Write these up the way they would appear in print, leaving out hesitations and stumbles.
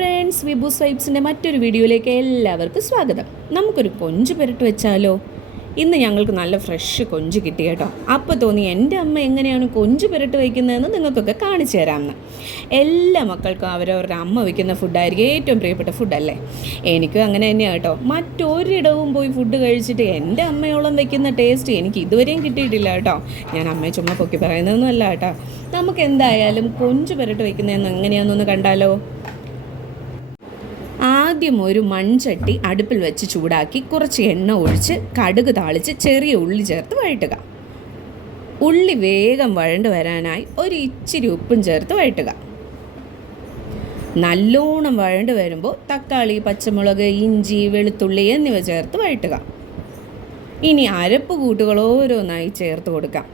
Friends, വിബൂസ് വൈബ്സിൻ്റെ മറ്റൊരു വീഡിയോയിലേക്ക് എല്ലാവർക്കും സ്വാഗതം. നമുക്കൊരു കൊഞ്ച് പുരട്ട് വെച്ചാലോ? ഇന്ന് ഞങ്ങൾക്ക് നല്ല ഫ്രഷ് കൊഞ്ച് കിട്ടി കേട്ടോ. അപ്പോൾ തോന്നി എൻ്റെ അമ്മ എങ്ങനെയാണ് കൊഞ്ച് പുരട്ട് വയ്ക്കുന്നതെന്ന് നിങ്ങൾക്കൊക്കെ കാണിച്ചു തരാമെന്ന്. എല്ലാ മക്കൾക്കും അവരവരുടെ അമ്മ വയ്ക്കുന്ന ഫുഡായിരിക്കും ഏറ്റവും പ്രിയപ്പെട്ട ഫുഡല്ലേ. എനിക്കും അങ്ങനെ തന്നെയാണ് കേട്ടോ. മറ്റൊരിടവും പോയി ഫുഡ് കഴിച്ചിട്ട് എൻ്റെ അമ്മയോളം വയ്ക്കുന്ന ടേസ്റ്റ് എനിക്ക് ഇതുവരെയും കിട്ടിയിട്ടില്ല കേട്ടോ. ഞാൻ അമ്മയെ ചുമ്മാ പൊക്കി പറയുന്നതൊന്നും അല്ല കേട്ടോ. നമുക്ക് എന്തായാലും കൊഞ്ച് പുരട്ട് വയ്ക്കുന്നതെന്ന് എങ്ങനെയാണെന്നൊന്ന് കണ്ടാലോ? ആദ്യം ഒരു മൺചട്ടി അടുപ്പിൽ വെച്ച് ചൂടാക്കി കുറച്ച് എണ്ണ ഒഴിച്ച് കടുക് താളിച്ച് ചെറിയ ഉള്ളി ചേർത്ത് വഴറ്റുക. ഉള്ളി വേഗം വഴണ്ട് വരാനായി ഒരു ഇച്ചിരി ഉപ്പും ചേർത്ത് വഴറ്റുക. നല്ലോണം വഴണ്ട് വരുമ്പോൾ തക്കാളി, പച്ചമുളക്, ഇഞ്ചി, വെളുത്തുള്ളി എന്നിവ ചേർത്ത് വഴറ്റുക. ഇനി അരപ്പ് കൂട്ടുകൾ ഓരോന്നായി ചേർത്ത് കൊടുക്കാം.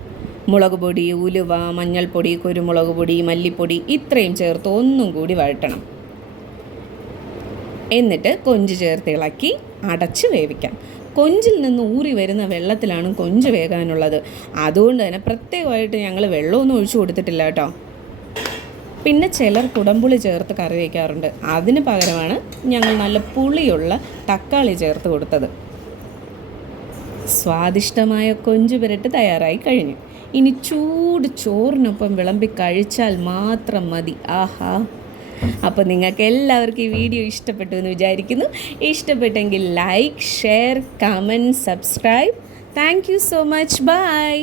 മുളക് പൊടി, ഉലുവ, മഞ്ഞൾപ്പൊടി, കുരുമുളക് പൊടി, മല്ലിപ്പൊടി ഇത്രയും ചേർത്ത് ഒന്നും കൂടി വഴറ്റണം. എന്നിട്ട് കൊഞ്ച് ചേർത്ത് ഇളക്കി അടച്ച് വേവിക്കാം. കൊഞ്ചിൽ നിന്ന് ഊറി വരുന്ന വെള്ളത്തിലാണ് കൊഞ്ച് വേകാനുള്ളത്. അതുകൊണ്ട് തന്നെ പ്രത്യേകമായിട്ട് ഞങ്ങൾ വെള്ളമൊന്നും ഒഴിച്ചു കൊടുത്തിട്ടില്ല കേട്ടോ. പിന്നെ ചിലർ കുടംപുളി ചേർത്ത് കറി വയ്ക്കാറുണ്ട്. അതിന് പകരമാണ് ഞങ്ങൾ നല്ല പുളിയുള്ള തക്കാളി ചേർത്ത് കൊടുത്തത്. സ്വാദിഷ്ടമായ കൊഞ്ച് പുരട്ട് തയ്യാറായി കഴിഞ്ഞു. ഇനി ചൂട് ചോറിനൊപ്പം വിളമ്പി കഴിച്ചാൽ മാത്രം മതി. ആഹാ! അപ്പോൾ നിങ്ങൾക്ക് എല്ലാവർക്കും ഈ വീഡിയോ ഇഷ്ടപ്പെട്ടു എന്ന് വിചാരിക്കുന്നു. ഇഷ്ടപ്പെട്ടെങ്കിൽ like, share, comment, subscribe. Thank you so much. By.